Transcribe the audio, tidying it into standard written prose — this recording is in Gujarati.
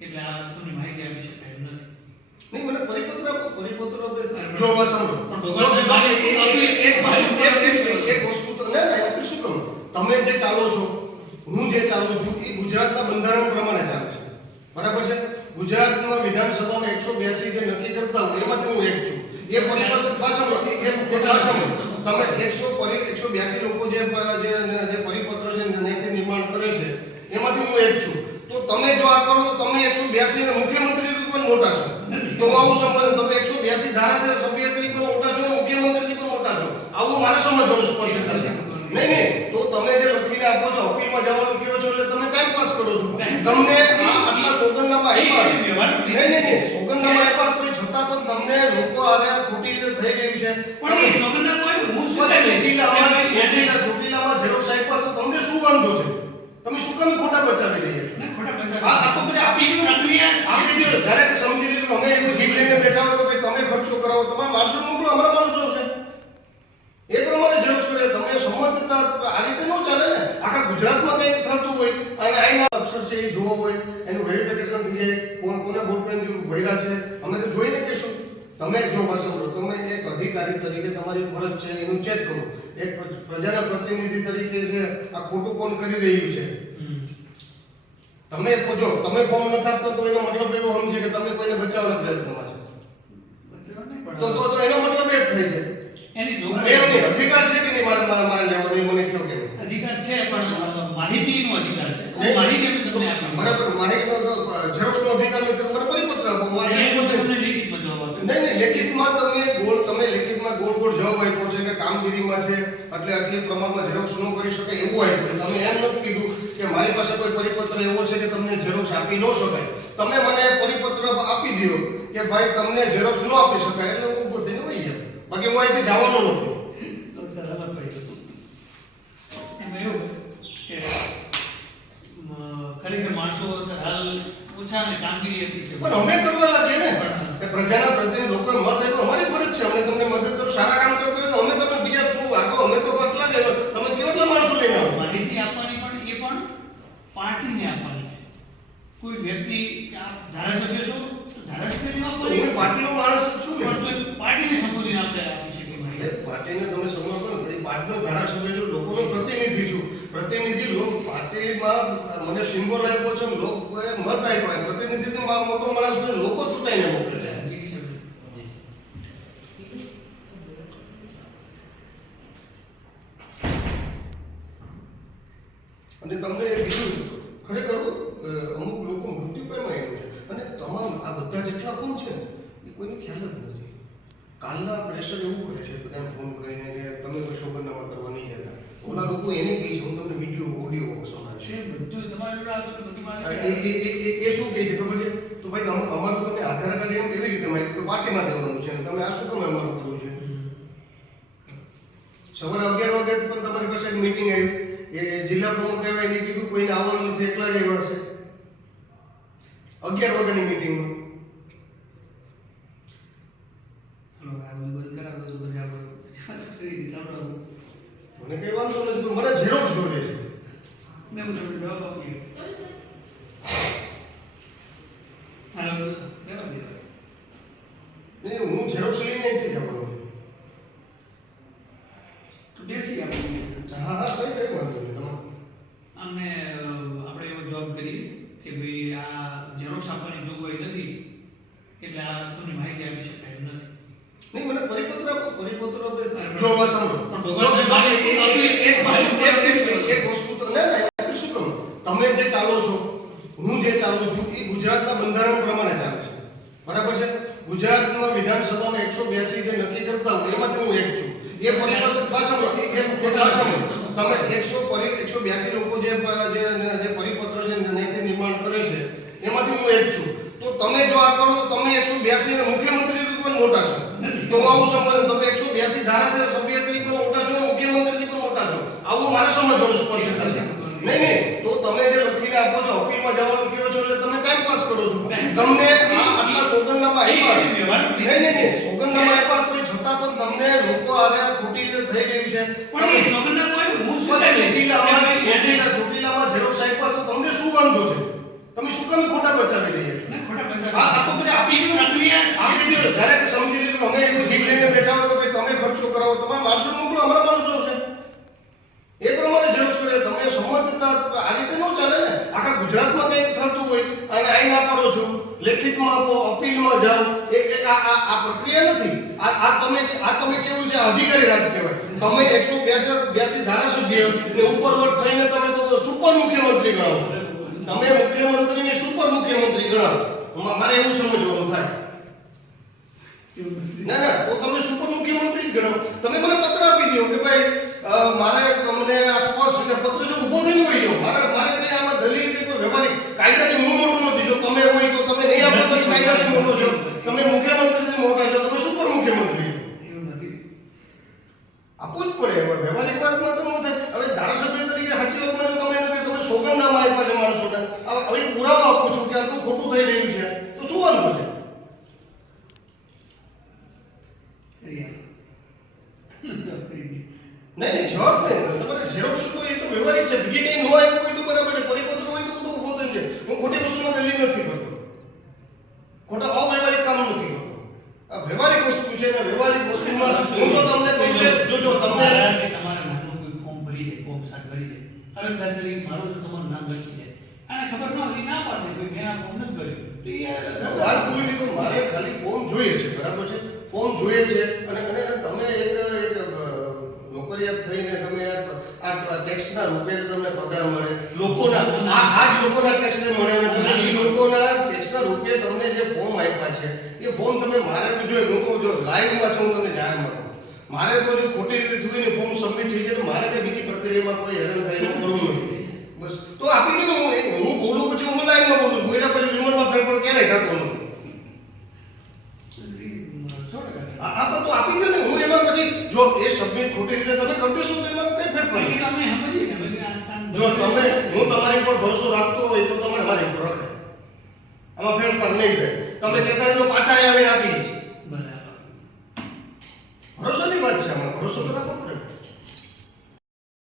એટલે આ વસ્તુની માહિતી આપી શકાય એમ નથી. નહીં, મને પરિપત્ર જો સાંભળો એક વસ્તુ તો ના આપણે શું કહું, તમે જે ચાલો છો, હું જે ચાલું છું એ ગુજરાતના બંધારણ પ્રમાણે ચાલે છે, બરાબર છે. ગુજરાતમાં વિધાનસભામાં 182 જે નક્કી કરતા હોય એમાંથી હું એક છું. એ પરિપત્ર પાછળ તમે 182 લોકો જે પરિપત્ર જે નીતિ નિર્માણ કરે છે એમાંથી હું એક છું. તો તમે જો આ કરો તો તમે 182 ને મુખ્યમંત્રી પણ મોટા છો. તો આવું સમજો, તમે 182 ધારાસભ્ય તરીકે પણ મોટા છો, મુખ્યમંત્રી પણ મોટા છો. આવું મારે સમજવાનું સ્પષ્ટ થશે. નહીં, તો તમે જે લખીને આપો છો, અપીલમાં જવાનું કહો છો એટલે તમે ટાઈમ પાસ કરો છો. તમને આટલા સોગંદનામા આપ્યા, નહીં, સોગંદનામા આપ્યા તો છતાં પણ તમને લોકો આરે ખોટી રીતે થઈ રહ્યું છે. પણ સોગંદનામા હું શું ચોટીલામાં ઝેરોક્ષ આપ્યા તો તમને શું વાંધો છે? તમે શું કામ ખોટા બચાવી રહ્યા છો? આ તો પછી આપી દો. જ્યારે કે સમજી લીધું, અમે એવું જીવ લઈને બેઠા હોય તો ભાઈ તમે ખર્ચો કરાવો, તમારા માણસો મોકલો, અમારા માણસો છે એ પ્રમાણે ઝેરોક્ષ કરે. તમે સમજતા આ રીતે ન ચાલે ને. આખા ગુજરાતમાં કંઈ થતું હોય અને આઈના અક્ષર છે એ જોવો હોય, એનું વેરિફિકેશન થઈ જાય, કોને વોટ પેન ભર્યા છે અમે તો જોઈને કહીશું. તમે જો પાછો તમે એક અધિકારી તરીકે તમારી ફરજ છે એનું ચેક કરો. એક પ્રજાના પ્રતિનિધિ તરીકે છે આ ખોટું કોણ કરી રહ્યું છે. તમે જો તમે ફોર્મ નથી આપતા તો એનો મતલબ એવો સમજે કે તમે કોઈને બચાવવાના પ્રયત્નમાં છો. તો એનો મતલબ એ જ થાય છે એની એમની અધિકાર છે કે નહીં મારે લેવાનો મને કહો કે અધિકાર છે, પણ માહિતીનો અધિકાર છે. માહિતી અમે તમને આપી. બરાબર, માહિતીનો તો ઝેરોક્ષનો અધિકાર નથી. મને પરિપત્ર આપો, તમને લેખિતમાં જવાબ આપો. નહીં, લેખિતમાં તમે લેખિતમાં ગોળ જવાબ આપ્યો છે કે કામગીરીમાં છે એટલે આટલી પ્રમાણમાં ઝેરોક્ષ ન કરી શકાય એવું આપ્યું. તમે એમ નથી કીધું કે મારી પાસે કોઈ પરિપત્ર એવો છે કે તમને ઝેરોક્ષ આપી ન શકાય. તમે મને પરિપત્ર આપી દો કે ભાઈ તમને ઝેરોક્ષ ન આપી શકાય એટલે હું બધીને વહી જાઉં. બાકી હું અહીંથી જવાનો નથી. એમાં એવું કે ખરેખર માણસો હાલ ઓછા અને કામગીરી હતી છે, પણ અમે કરવા લાગીએ ને કે પ્રજાના પ્રતિનિધિ લોકો મત આપ્યો, અમારી ફરજ છે અમે તમને મદદ કરો. સારા કામ કરતો હોય તો અમે તમે બીજા શું વાતો, અમે તો કેટલા જ તમે કેટલા માણસો લઈને આવો. માહિતી આપવાની પણ એ પણ પાર્ટીને આપવાની. કોઈ વ્યક્તિ આપ ધારાસભ્ય છો તો ધારાસભ્યને આપવાની. હું પાર્ટીનો માણસ છું ને, પણ તો પાર્ટીને સંબોધીને આપણે આપી શકીએ માહિતી. પાર્ટીને તમે સમજો ને, પાર્ટીનો ધારાસભ્ય છું, લોકોનો પ્રતિનિધિ છું. પ્રતિનિધિ લોક પાર્ટીમાં મને સિમ્બોલ આપ્યો છે, લોકોએ મત આપ્યા. પ્રતિનિધિ તો મોટો માણસ છે, લોકો ચૂંટાઈને મોકલે છે. અને તમને બીજું ખરેખર અમુક લોકો મૃત્યુ પામ્યા છે અને તમામ આ બધા જેટલા ફોન છે એ કોઈને ખ્યાલ જ નથી. કાલના પ્રેશર એવું કરે છે બધાને ફોન કરીને કે તમે કોઈ સોગંદનામા કરવા નહીં જતા. ઓલા લોકો એને કહે છે, હું તમને વિડીયો ઓડિયો સંભળાવીશ. એ શું કહે છે ખબર છે? તો ભાઈ અમારું તમે આધાર કાર્ડ એમ એવી રીતે માગ્યું તો પાર્ટીમાં દેવાનું છે, તમે આ શું તમે અમારું કરવું છે? સવારે 11 વાગે પણ તમારી પાસે એક મીટિંગ આવી, એ જિલ્લા પ્રમુખ કહેવાય એને કીધું કોઈને આવવાનું નથી, એકલા જ આવ્યા છે 11 વાગ્યાની મીટિંગમાં. મને કઈ વાંધો નથી, પણ મને ઝેરોક્ષ જોડે છે. નહીં, હું ઝેરોક્ષ લઈને નથી જવાનો. બેસી આપણે હા, કઈ વાંધો નહીં. અમને આપણે એવો જવાબ કરીએ કે ભાઈ આ ઝેરોક્ષ આપવાની જોગવાઈ નથી એટલે આ વસ્તુની માહિતી આપી શકાય એમ નથી. નહીં, મને પરિપત્ર જો સાંભળો એક વસ્તુ તો ના આપણે શું કહું, તમે જે ચાલો છો, હું જે ચાલું છું એ ગુજરાતના બંધારણ પ્રમાણે ચાલે છે, બરાબર છે. ગુજરાતમાં વિધાનસભામાં 182 જે નક્કી કરતા હોય એમાંથી હું એક છું. એ પરિપત્ર પાછળ તમે 182 લોકો જે પરિપત્ર જે નીતિ નિર્માણ કરે છે એમાંથી હું એક છું. તો તમે જો આ કરો તો તમે 182 ને મુખ્યમંત્રી પણ મોટા છો. તો આવું સમજો, તમે 182 ધારાસભ્ય તરીકે પણ મોટા છો, મુખ્યમંત્રી પણ મોટા છો. આવું મારે સમજવાનું સ્પષ્ટ થશે. નહીં, તો તમે જે લખીને આપો છો, અપીલમાં જવાનું કહો છો એટલે તમે ટાઈમ પાસ કરો છો. તમને આટલા સોગંદનામા આપ્યા, નહીં, સોગંદનામા આપ્યા તો છતાં પણ તમને લોકો આરે ખોટી રીતે થઈ રહ્યું છે. પણ સોગંદનામા હું ચોટીલામાં ઝેરોક્ષ આપ્યા તો તમને શું વાંધો છે? તમે શું કામ ખોટા બચાવી રહ્યા છો? આ તો પછી આપી દો જ્યારે કે સમજી લીધું અમે એવું જીવ લઈને બેઠા હોય તો ભાઈ તમે ખર્ચો કરાવો, તમારા માણસો મોકલો, અમારા માણસો આવશે એ પ્રમાણે ઝેરોક્ષ કરે. તમે સમજતા આ રીતે ન ચાલે ને. આખા ગુજરાતમાં કંઈક થતું હોય અને આઈ ના પાડો છો, લેખિતમાં આપો, અપીલમાં જાઓ, આ પ્રક્રિયા નથી. આ તમે કેવું છે, અધિકારી રાજ કહેવાય. તમે 182 ધારાસભ્ય ને ઉપર વોટ થઈને તમે તો સુપર મુખ્યમંત્રી ગણાવો. તમે મુખ્યમંત્રીને સુપર મુખ્યમંત્રી ગણાવો. મારે એવું સમજવાનું થાય. ના તો તમે સુપર મુખ્યમંત્રી જ ગણાવો. તમે મને પત્ર આપી દો કે ભાઈ મારે તમને આ સ્પષ્ટ પત્ર જો ઊભો થઈને હોય ગયો, મારે કઈ આમાં દલીલ કે કોઈ વ્યવહારિક કાયદાની હું મોટો નથી. જો તમે હોય તો તમે નહીં આપો તો કાયદાથી મોટો છો, તમે મુખ્યમંત્રીથી મોટા છો, તમે સુપર મુખ્યમંત્રી એવું નથી. આપવું જ પડે. હવે વ્યવહારિક વાતમાં તો ન થાય. હવે ધારાસભ્ય તરીકે સાચી વાતમાં જો તમે નથી, તમે સોગંદનામા આપ્યા છે માણસોને, હવે પુરાવા આપું છું કે આટલું ખોટું થઈ રહ્યું છે, તો શું વાંધો છે? નહીં જવાબ નહીં. તમારે ઝેરોક્ષ હોય એ તો વ્યવહારિક છે. બીજી કંઈ ન આપ્યું હોય તો બરાબર છે. પરિપત્ર હોય તો ઊભો થઈ છે. હું ખોટી વસ્તુમાં દલીલ નથી કરતો, ખોટા અવ્યવહારિક કામ નથી કરતો. આ વ્યવહારિક વસ્તુ છે ને વ્યવહારિક વસ્તુમાં હું તો તમને કહું છે, જો તમને તમારા નામનું કોઈ ફોર્મ ભરી દે, ફોર્મ 7 ભરી દે, અરજદાર તરીકે મારું તો તમારું નામ લખી જાય, અને ખબર ન હોય ના પાડે ભાઈ મેં આ ફોર્મ નથી ભર્યું, તો વાત પૂરી તો મારે ખાલી ફોર્મ જોઈએ છે, બરાબર છે, ફોર્મ જોઈએ છે. અને તમે એક નોકરિયાત થઈને તમે આ ટેક્સના રૂપે તમને પગાર મળે, લોકોના આ જ લોકોના ટેક્સ મળે ને તમે એ લોકોના ટેક્સના રૂપે તમને જે ફોર્મ આપ્યા છે એ ફોર્મ તમે મારે તો જો લોકો જો લાઈવમાં છું તમને જાહેરમાં કહું, મારે તો જો ખોટી રીતે થયું ને ફોર્મ સબમિટ થઈ જાય તો મારે કઈ બીજી પ્રક્રિયામાં કોઈ હેરાન થાય એવું કરવું નથી. બસ તો આપી દો. હું બોલું પછી હું લાઈવમાં બોલું, બોલ્યા પછી વિમલમાં ફેરફાર ક્યારેય કરતો નથી. આ પણ તો આપી દો ને. હું એમાં પછી જો એ સબમિટ ખોટી રીતે તમે કરી દેશો તો એમાં કઈ ફેરફાર નહીં. જો તમે હું તમારી ઉપર ભરોસો રાખતો હોય તો તમારે મારી ઉપર રખાય, આમાં ફેરફાર નહીં થાય. તમે કહેતા જો પાછા આવ્યા